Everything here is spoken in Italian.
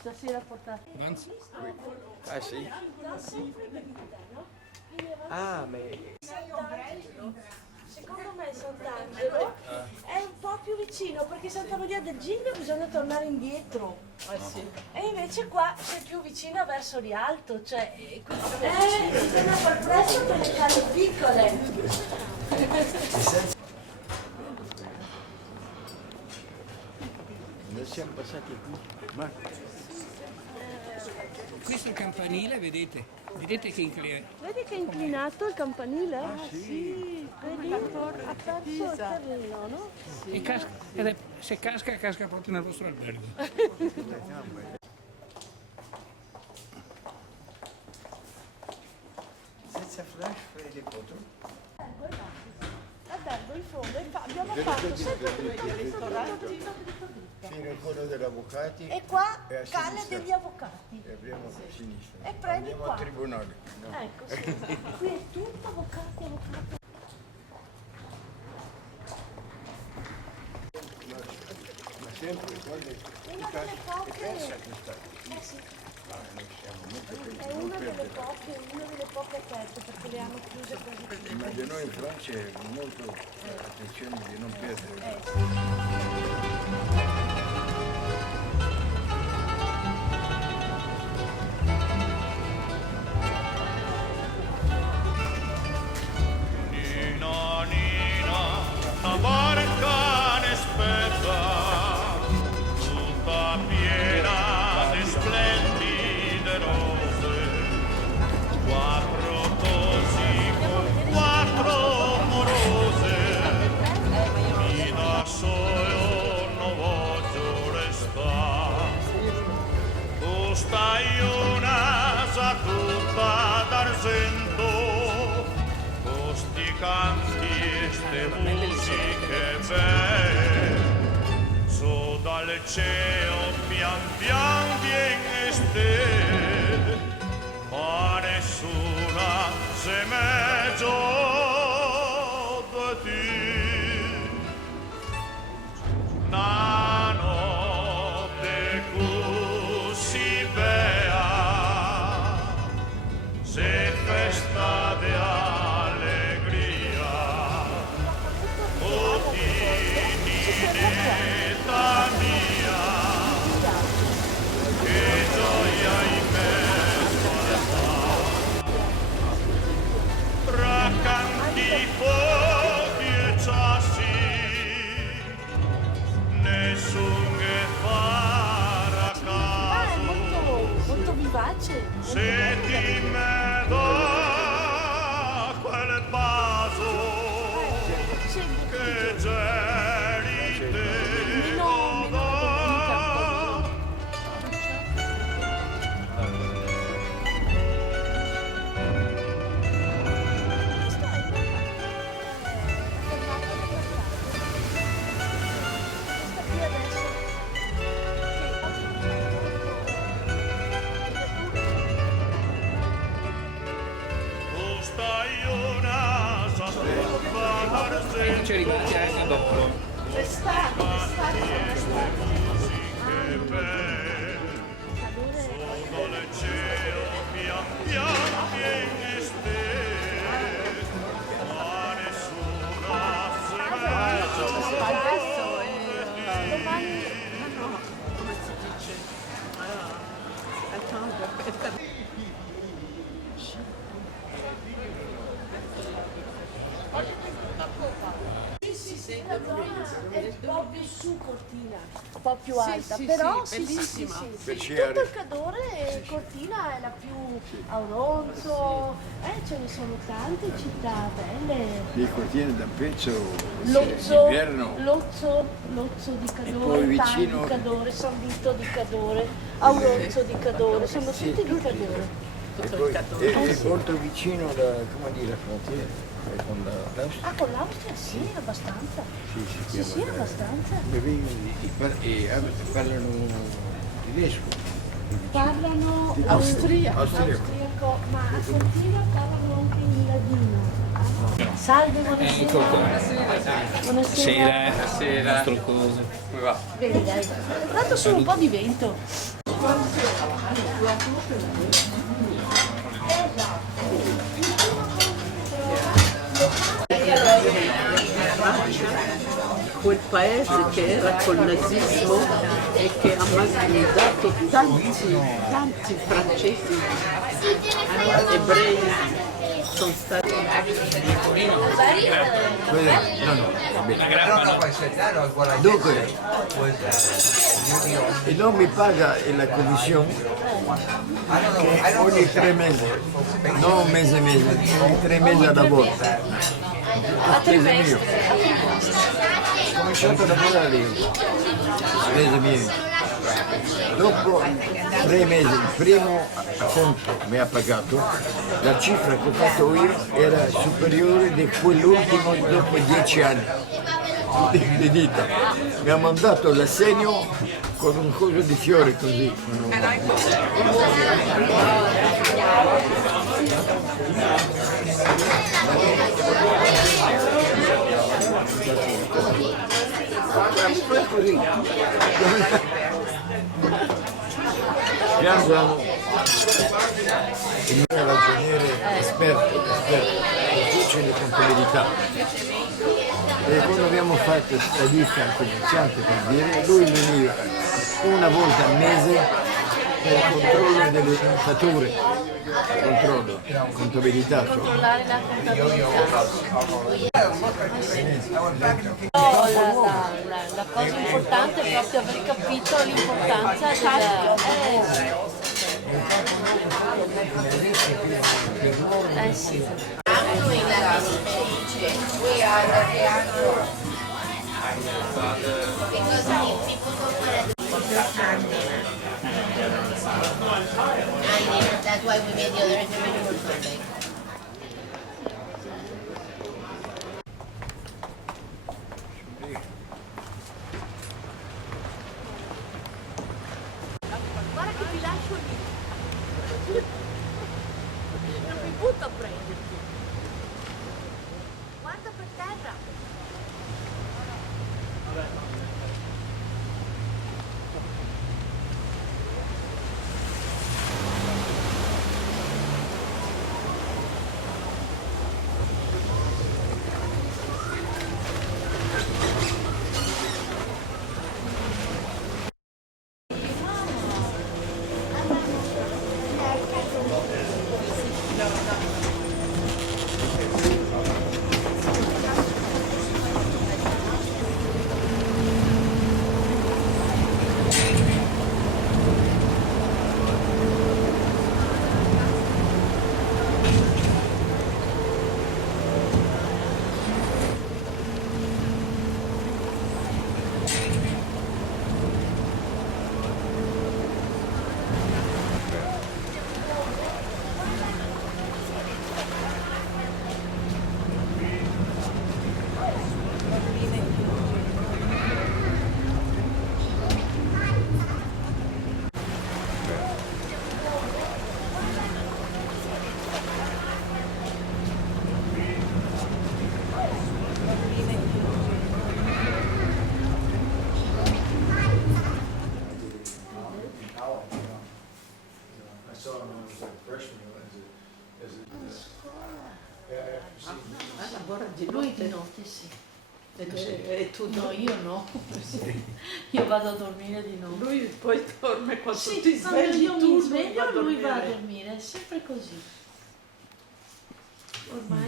stasera portate. Ah sì? Ah, ma... Secondo me Sant'Angelo è un po' più vicino perché Santa Maria del Giglio bisogna tornare indietro. E invece qua sei più vicina verso Rialto, cioè bisogna far presto per le case piccole. Noi siamo passati qui. Ma... Questo è il campanile, vedete? Vedete che inclinato? Vedi che è inclinato il campanile? Ah sì, vedi? Ha perso il terreno, no? E se casca proprio nel vostro albergo. Senza flash fai le foto? L'albergo in fondo, abbiamo fatto sempre Fino al foro degli avvocati e qua e a Calle sinistra. degli Avvocati. E apriamo a sinistra. E prendi Andiamo qua. al tribunale. No. Ecco, sì. Qui è tutto avvocati, avvocati. Ma sempre, guarda, Una delle poche. persa questa. Sì. Noi siamo molto È felici, non una delle perdere. poche aperte perché le hanno chiuse quasi tutte. Ma da noi in Francia è molto attenzione di non perdere. Nina, Nina, la barca ne aspetta, tutta piena di splendide rose, quattro tosi con quattro morose, mi da solo non voglio restare, tu stai una sa tutta d'argento, sti canti e ste musiche belle, su dal cielo pian pian viene stelle, ma nessuna se meglio di te. Na notte così bella, se festa di Molto vivace. se ti me dà quel bacio che geri te godò. Tu stai una sappia E ci rimane anche dopo. L'estate. che belle, sotto il cielo pian pian viene stelle, ma nessuna se è un po' più su Cortina, un po' più alta, però sì. Per Tutto sciare. il Cadore, Cortina è la più Auronzo, ce ne sono tante città belle. Il quartiere da pezzo Lozzo d'inverno. di Cadore, poi vicino- Tani di Cadore, San Vito di Cadore, Auronzo di Cadore, sono tutti di Cadore. E poi è molto vicino alla frontiera con l'Austria. Ah, con l'Austria sì, abbastanza. Sì, chiama abbastanza. Parlano tedesco. Parlano Austriaco. austriaco, ma a Cortina parlano anche in ladino. Salve, buonasera. Ecco qua. Buonasera. Sera, nostro coso. Come va? Bene, dai. Tanto solo un po' di vento. Quel paese che era col nazismo e che ha martirizzato tanti francesi, ebrei, sono stati... Dunque, e non mi paga la commissione che ogni 3 mesi, non un mese, ogni 3 mesi ad volta. Spese mie. Ho cominciato a lavorare io, spese mie. Dopo 3 mesi, il primo conto mi ha pagato, la cifra che ho fatto io era superiore di quell'ultimo dopo 10 anni di dita. Mi ha mandato l'assegno con un coso di fiori così. Così. Piangono il mio ragioniere esperto, difficile contabilità. E quando abbiamo fatto questa lista al commerciante per dire, lui veniva una volta al mese per il controllo delle fatture, controllo, contabilità. Controllare la contabilità. La cosa importante è proprio aver capito l'importanza del... sì. That's why we made the other individual Sunday. Guarda che ti lascio lì. Non mi butto a prenderti. Guarda per terra. Lui di notte sì. E tu No, io no. Io vado a dormire di notte. Lui poi dorme quando Sì, ti quando svegli io tu mi sveglio va a lui va a dormire. dormire, è sempre così. Ormai.